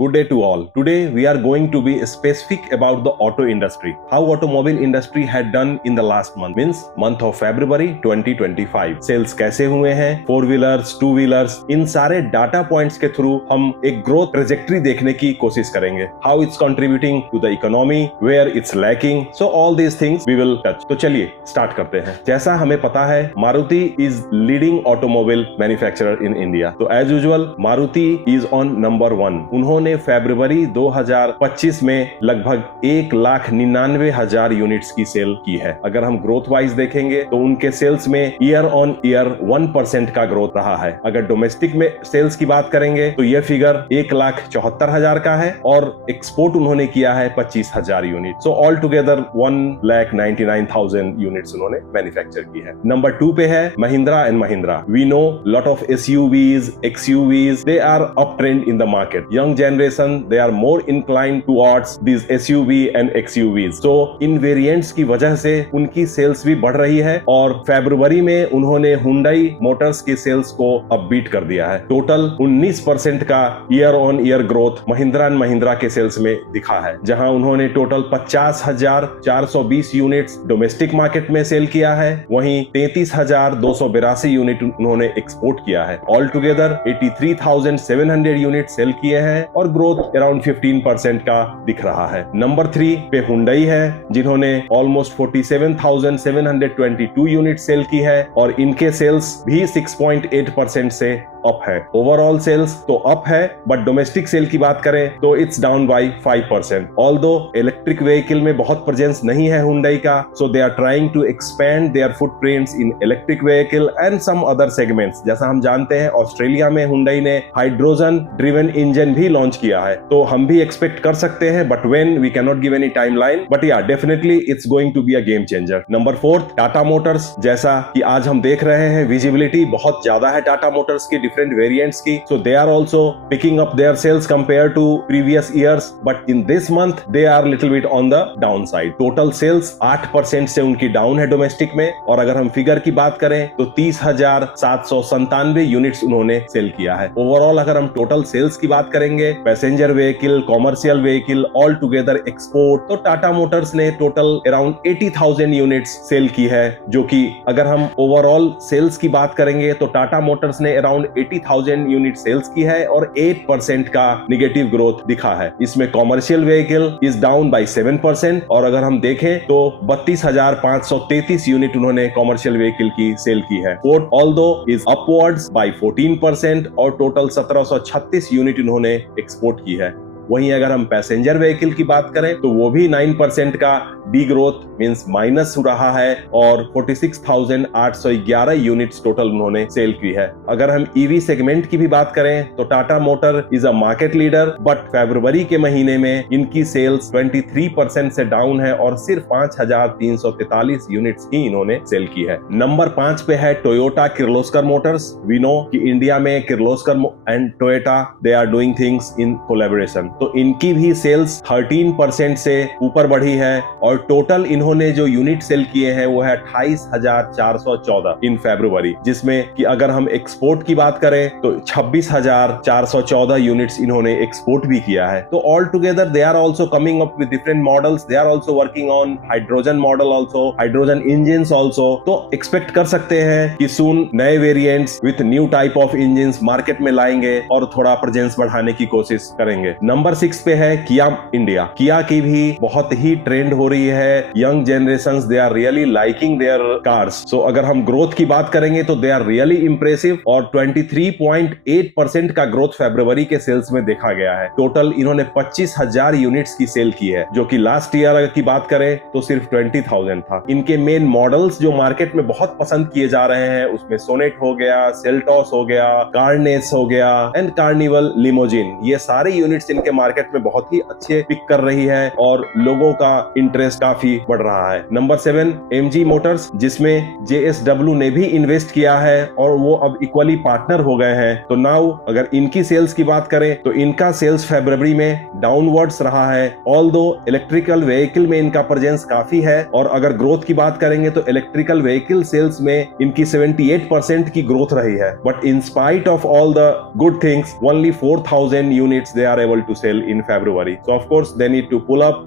Good day to all. Today we are going to be specific about the auto industry. How automobile industry had done in the last month, means month of February 2025. Sales कैसे हुए हैं, 4-wheelers, 2-wheelers, इन सारे data points के through हम एक growth trajectory देखने की कोशिश करेंगे. How it's contributing to the economy, where it's lacking. So all these things we will touch. तो चलिए स्टार्ट करते हैं. जैसा हमें पता है, Maruti is leading automobile manufacturer in India. तो as usual, Maruti is on number 1. उन्होंने फरवरी 2025 में लगभग 1,99,000 यूनिट्स की सेल की है. अगर हम ग्रोथ वाइज देखेंगे तो उनके सेल्स में ईयर ऑन ईयर 1% का ग्रोथ रहा है. अगर डोमेस्टिक में सेल्स की बात करेंगे तो यह फिगर 1,74,000 का है और एक्सपोर्ट उन्होंने किया है 25,000 unit. So all together 1,99,000 units उन्होंने मैन्युफैक्चर की है. नंबर 2 पे है Mahindra and Mahindra. We know lot of SUVs, XUVs, they are uptrend in the market. Young generation, they are more inclined towards these SUV and XUVs. So in variants की वजह से उनकी sales भी बढ़ रही है और फरवरी में उन्होंने Hyundai मोटर्स की सेल्स को अब बीट कर दिया है. टोटल 19% का year on year growth Mahindra and Mahindra के सेल्स में दिखा है, जहां उन्होंने टोटल 50,420 यूनिट्स डोमेस्टिक मार्केट में सेल किया है, वहीं 33,282 यूनिट उन्होंने एक्सपोर्ट किया है. ऑल टुगेदर 83,700 यूनिट सेल किए हैं और ग्रोथ अराउंड 15% का दिख रहा है. नंबर 3 पे हुंडई है, जिन्होंने ऑलमोस्ट 47,722 यूनिट सेल की है और इनके सेल्स भी 6.8% से अप है. ओवरऑल सेल्स तो अप है, बट डोमेस्टिक सेल की बात करें तो it's down by 5%. Although electric vehicle में बहुत प्रेजेंस नहीं है हुंडई का, so they are trying to expand their footprints in electric vehicle and some other segments. जैसा हम जानते हैं ऑस्ट्रेलिया में हुंडई ने हाइड्रोजन ड्रिवन इंजन भी लॉन्च किया है, तो हम भी एक्सपेक्ट कर सकते हैं, but when we can not give any timeline, but yeah definitely it's going to be a game changer. Number 4 Tata motors. जैसा कि आज हम देख रहे हैं, विजिबिलिटी बहुत ज्यादा है टाटा मोटर्स की different variants की, so they are also picking up their sales compared to previous years, but in this month they are little bit on the downside. Total sales 8% से उनकी डाउन है डोमेस्टिक में, और अगर हम फिगर की बात करें तो 30,797 यूनिट्स उन्होंने सेल किया है. ओवरऑल अगर हम टोटल सेल्स की बात करेंगे, passenger vehicle, commercial vehicle, all together export, तो टाटा मोटर्स ने टोटल अराउंड 80,000 यूनिट्स सेल की है, जो कि अगर हम ओवरऑल सेल्स की बात करेंगे तो टाटा मोटर्स ने अराउंड 80,000 यूनिट सेल्स की है और 8% का निगेटिव ग्रोथ दिखा है. इसमें commercial vehicle is down by 7%, और अगर हम देखें तो 32,533 यूनिट उन्होंने कॉमर्शियल व्हीकल की सेल की है. Port although is upwards by 14% और टोटल 1736 यूनिट उन्होंने एक्सपोर्ट की है. वहीं अगर हम पैसेंजर व्हीकल की बात करें तो वो भी 9% का डी ग्रोथ मींस माइनस रहा है और 46,811 यूनिट्स टोटल उन्होंने सेल की है. अगर हम ईवी सेगमेंट की भी बात करें तो Tata motor is a market leader, but फरवरी के महीने में इनकी सेल्स 23% से डाउन है और सिर्फ 5,343 यूनिट्स ही इन्होंने सेल की है. नंबर 5 पे है Toyota Kirloskar motors. We know कि इंडिया में Kirloskar and Toyota they are doing things in collaboration, तो इनकी भी सेल्स 13% से ऊपर बढ़ी है और टोटल इन्होंने जो यूनिट सेल किए हैं वो है 28,414 इन फरवरी, जिसमें कि अगर हम एक्सपोर्ट की बात करें तो 26,414 यूनिट्स इन्होंने एक्सपोर्ट भी किया है. तो all together they are also coming up with different models. They are also working on hydrogen model also, hydrogen engines also. तो एक्सपेक्ट कर सकते हैं कि सून नए variants with new type of engines market में लाएंगे और थोड़ा प्रेजेंस बढ़ाने की कोशिश करेंगे. नंबर 6 पे है किया इंडिया. किया की भी बहुत ही ट्रेंड हो रही है. Young generations they are really liking their cars. So अगर हम ग्रोथ की बात करेंगे तो दे आर रियली इंप्रेसिव और 23.8% का ग्रोथ फरवरी के सेल्स में देखा गया है. टोटल इन्होंने 25,000 यूनिट्स की सेल की है, जो कि लास्ट ईयर की बात करें तो सिर्फ 20,000 था. इनके मेन मॉडल्स जो मार्केट में बहुत पसंद किए जा रहे हैं उसमें सोनेट हो गया, सेल्टॉस हो गया, कार्नेस हो गया एंड कार्निवल लिमोजिन, ये सारे यूनिट्स इनके मार्केट में बहुत ही अच्छे पिक कर रही है और लोगों का इंटरेस्ट काफी बढ़ रहा है. नंबर 7 MG मोटर्स, जिसमें JSW ने भी इन्वेस्ट किया है और वो अब इक्वली पार्टनर हो गए हैं. तो नाउ अगर इनकी सेल्स की बात करें तो इनका सेल्स फरवरी में डाउनवर्ड्स रहा है, ऑल्दो इलेक्ट्रिकल व्हीकल में इनका प्रेजेंस काफी है। और अगर ग्रोथ की बात करेंगे तो इलेक्ट्रिकल व्हीकल सेल्स में इनकी 78% की ग्रोथ रही है। But in spite of all the good things, only 4000 units they are able to sell in February. So of course they need to pull up,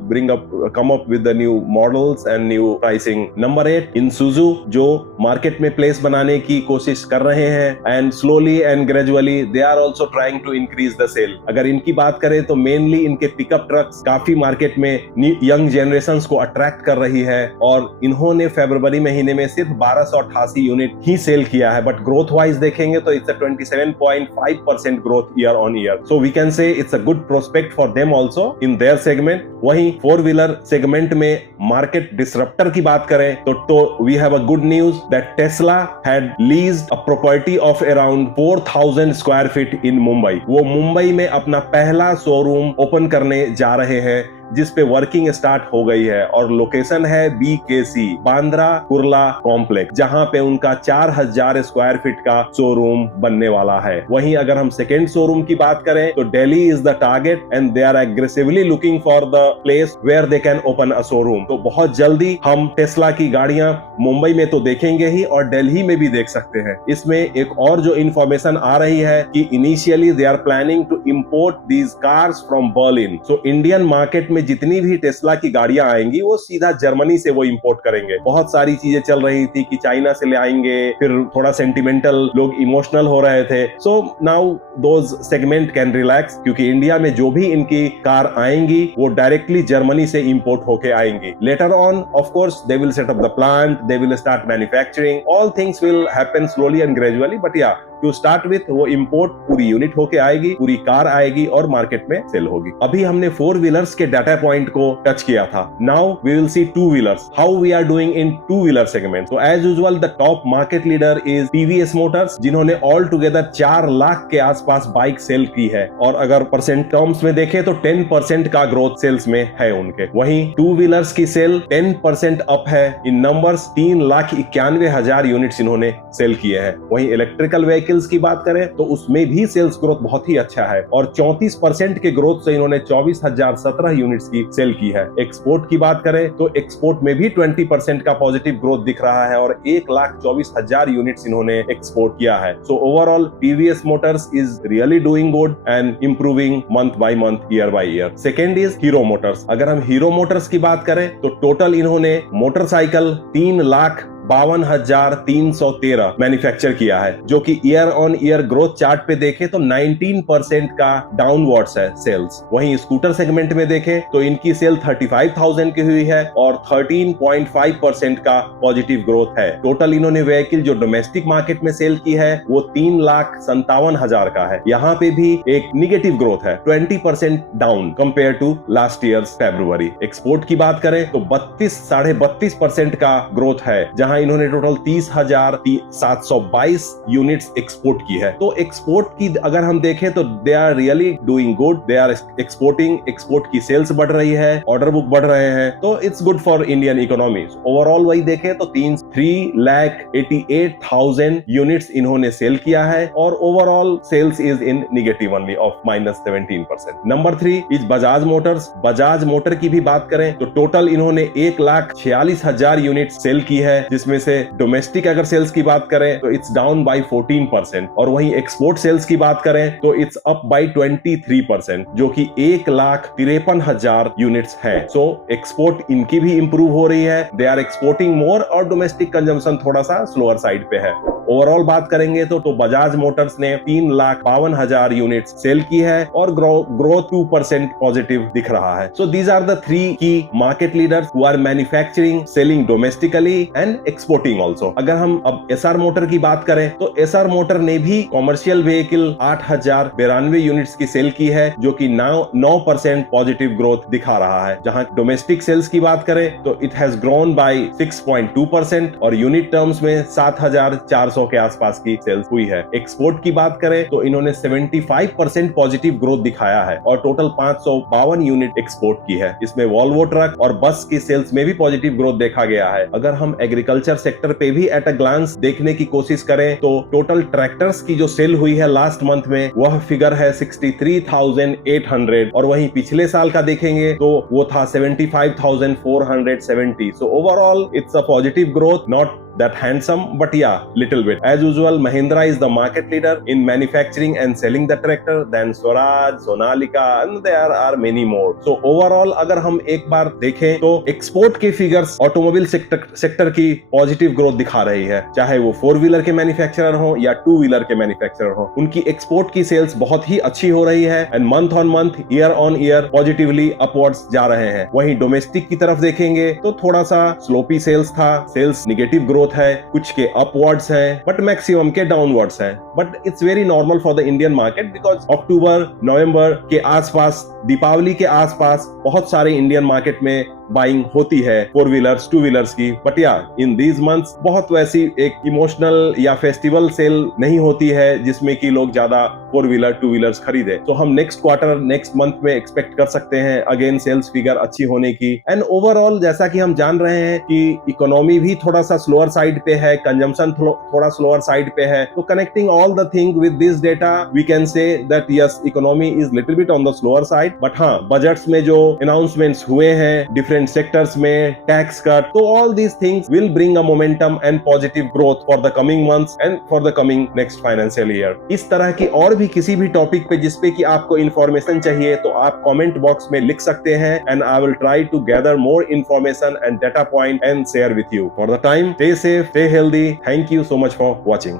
come up with the new models and new pricing. Number 8, Isuzu, जो market में place बनाने की कोशिश कर रहे हैं and slowly and gradually they are also trying to increase the sale. अगर इनकी बात करें तो मेनली इनके पिकअप ट्रक्स काफी मार्केट में यंग जनरेशंस को अट्रैक्ट कर रही है और इन्होंने फरवरी महीने में सिर्फ 1288 यूनिट ही सेल किया है। बट ग्रोथ वाइज देखेंगे तो it's 27.5% growth year on year. So we can say it's a good prospect for them also in their segment. वहीं फोर व्हीलर सेगमेंट में मार्केट डिसरप्टर की बात करें तो we have a good news that Tesla had leased a property of around 4000 square feet in Mumbai. वो मुंबई में अपना पहला शोरूम ओपन करने जा रहे हैं जिस पे वर्किंग स्टार्ट हो गई है और लोकेशन है BKC, बांद्रा कुर्ला कॉम्प्लेक्स, जहां पे उनका 4000 स्क्वायर फीट का शोरूम बनने वाला है। वहीं अगर हम सेकेंड शोरूम की बात करें तो Delhi is the target and they are aggressively looking for the place where they can open a showroom. तो बहुत जल्दी हम टेस्ला की गाड़ियां मुंबई में तो देखेंगे ही और दिल्ली में भी देख सकते हैं। इसमें एक और जो इंफॉर्मेशन आ रही है कि initially they are planning to import these cars from Berlin. So Indian market में जितनी भी टेस्ला की गाड़ियां आएंगी वो सीधा जर्मनी से वो इंपोर्ट करेंगे। बहुत सारी चीजें चल रही थी कि चाइना से ले आएंगे, फिर थोड़ा सेंटिमेंटल लोग इमोशनल हो रहे थे। So now those segment can relax क्योंकि इंडिया में जो भी इनकी कार आएंगी वो डायरेक्टली जर्मनी से इंपोर्ट होके आएंगी। Later on off course they will set up the plant, they will start manufacturing, all things will happen slowly and gradually. But या टू स्टार्ट विथ वो इंपोर्ट पूरी यूनिट होके आएगी, पूरी कार आएगी और मार्केट में सेल होगी। अभी हमने फोर व्हीलर्स के डाटा पॉइंट को टच किया था। Now we will see two wheelers, how we are doing in two wheeler segment. So as usual the top market leader is TVS motors, जिन्होंने all together 4 lakh के आसपास bike cell की है और अगर परसेंट टर्म्स में देखें तो 10% का ग्रोथ सेल्स में है उनके। वहीं टू व्हीलर्स की सेल 10% अप है। इन नंबर्स 3,91,000 यूनिट्स इन्होंने सेल किए हैं। वहीं इलेक्ट्रिकल व्हीकल की बात करें तो उसमें भी सेल्स ग्रोथ बहुत ही अच्छा है और 34% के ग्रोथ से इन्होंने 24,017 यूनिट्स की सेल की है। एक्सपोर्ट की बात करें तो एक्सपोर्ट में भी 20% का पॉजिटिव ग्रोथ दिख रहा है और 1,24,000 यूनिट्स इन्होंने एक्सपोर्ट किया है। So overall TVS Motors is really doing good and improving month by month, year by year. Second is hero Motors. अगर हम हीरो मोटर्स की बात करें तो टोटल इन्होंने मोटरसाइकिल 3,52,313 मैन्युफैक्चर किया है, जो कि year on year growth chart पे देखें तो 19% का डाउनवर्ड्स है सेल्स। वहीं स्कूटर सेगमेंट में देखें तो इनकी सेल 35,000 की हुई है और 13.5% का पॉजिटिव ग्रोथ है। टोटल इन्होंने व्हीकल जो डोमेस्टिक मार्केट में सेल की है वो 3,57,000 का है। यहाँ पे भी एक निगेटिव ग्रोथ है, 20% down compare to last year February। Export की बात करें तो 32.5% का ग्रोथ है, जहां इन्होंने टोटल 30,722 यूनिट्स एक्सपोर्ट की है। तो एक्सपोर्ट की अगर हम देखें तो they are really doing good, they are exporting, export की सेल्स बढ़ रही है, ऑर्डर बुक बढ़ रहे हैं, तो it's good for Indian economy. Overall वही देखें तो 3,88,000 यूनिट्स इन्होंने सेल किया है और overall sales is in negative only of -17%। Number 3 is Bajaj motors. Bajaj motor की भी बात करें तो टोटल इन्होंने 1,46,000 यूनिट सेल की है, जिसमें से डोमेस्टिक अगर सेल्स की बात करें तो इट्स डाउन बाय 14% और वहीं एक्सपोर्ट सेल्स की बात करें तो इट्स अप बाय 23%, जो कि 1,53,000 यूनिट्स है। सो एक्सपोर्ट इनकी भी इंप्रूव हो रही है, दे आर एक्सपोर्टिंग मोर और डोमेस्टिक कंजम्पशन थोड़ा सा स्लोअर साइड पे है। ओवरऑल बात करेंगे तो बजाज मोटर्स ने 3,52,000 यूनिट सेल की है और ग्रोथ 2% पॉजिटिव दिख रहा है। सो दीज आर द 3 की market leaders who are manufacturing, selling domestically and exporting also. अगर हम अब SR मोटर की बात करें तो SR मोटर ने भी कॉमर्शियल व्हीकल 8,092 यूनिट्स की सेल की है, जो कि 9% पॉजिटिव ग्रोथ दिखा रहा है। जहां डोमेस्टिक सेल्स की बात करें तो इट हैज ग्रोन बाय 6.2% और यूनिट टर्म्स में 7,400 के आसपास की सेल्स हुई है। एक्सपोर्ट की बात करें तो इन्होंने 75% पॉजिटिव ग्रोथ दिखाया है और टोटल 552 यूनिट एक्सपोर्ट की है। इसमें वॉल्वो ट्रक और बस की सेल्स में भी पॉजिटिव ग्रोथ देखा गया है। अगर हम एग्रीकल्चर एग्रीकल्चर सेक्टर पे भी एट अ ग्लांस देखने की कोशिश करें तो टोटल ट्रैक्टर्स की जो सेल हुई है लास्ट मंथ में वह फिगर है 63,800 और वहीं पिछले साल का देखेंगे तो वो था 75,470. So overall it's a positive growth, not that handsome, but yeah, little bit. As usual, Mahindra is the market leader in manufacturing and selling the tractor, then Swaraj, Sonalika, and there are many more. So overall, अगर हम एक बार देखें तो export के figures automobile sector की positive growth दिखा रही है, चाहे वो 4-व्हीलर के मैन्युफैक्चरर हो या 2-व्हीलर के मैन्युफैक्चरर हो, उनकी एक्सपोर्ट की सेल्स बहुत ही अच्छी हो रही है and month on month, year on year positively upwards जा रहे हैं. वहीं डोमेस्टिक की तरफ देखेंगे तो थोड़ा सा स्लोपी सेल्स था, सेल्स निगेटिव ग्रोथ है, कुछ के अपवर्ड्स हैं बट मैक्सिमम के डाउनवर्ड्स हैं. But it's very normal for the Indian market because अक्टूबर नवंबर के आसपास, दीपावली के आसपास बहुत सारे इंडियन मार्केट में बाइंग होती है 4-व्हीलर्स 2-व्हीलर्स की. बट या इन दीज मंथ्स बहुत वैसी एक इमोशनल या फेस्टिवल सेल नहीं होती है जिसमें कि लोग ज्यादा 4-व्हीलर 2-व्हीलर्स खरीदे. तो हम नेक्स्ट क्वार्टर नेक्स्ट मंथ में एक्सपेक्ट कर सकते हैं अगेन सेल्स फिगर अच्छी होने की. एंड ओवरऑल जैसा कि हम जान रहे हैं कि इकोनॉमी भी थोड़ा सा स्लोअर साइड पे है, कंजम्पशन थोड़ा स्लोअर साइड पे है. तो connecting all the thing with this data we can say that yes economy is little bit on the slower side. But हाँ, बजट्स में जो अनाउंसमेंट्स हुए हैं डिफरेंट सेक्टर्स में, टैक्स कट, तो all these things will bring a momentum and positive growth for the coming months and for the coming next financial year. इस तरह की और भी किसी भी टॉपिक पे जिसपे कि आपको इंफॉर्मेशन चाहिए तो आप कमेंट बॉक्स में लिख सकते हैं and I will try to gather more information and data point and share with you. For the time, stay safe, stay healthy. Thank you so much for watching.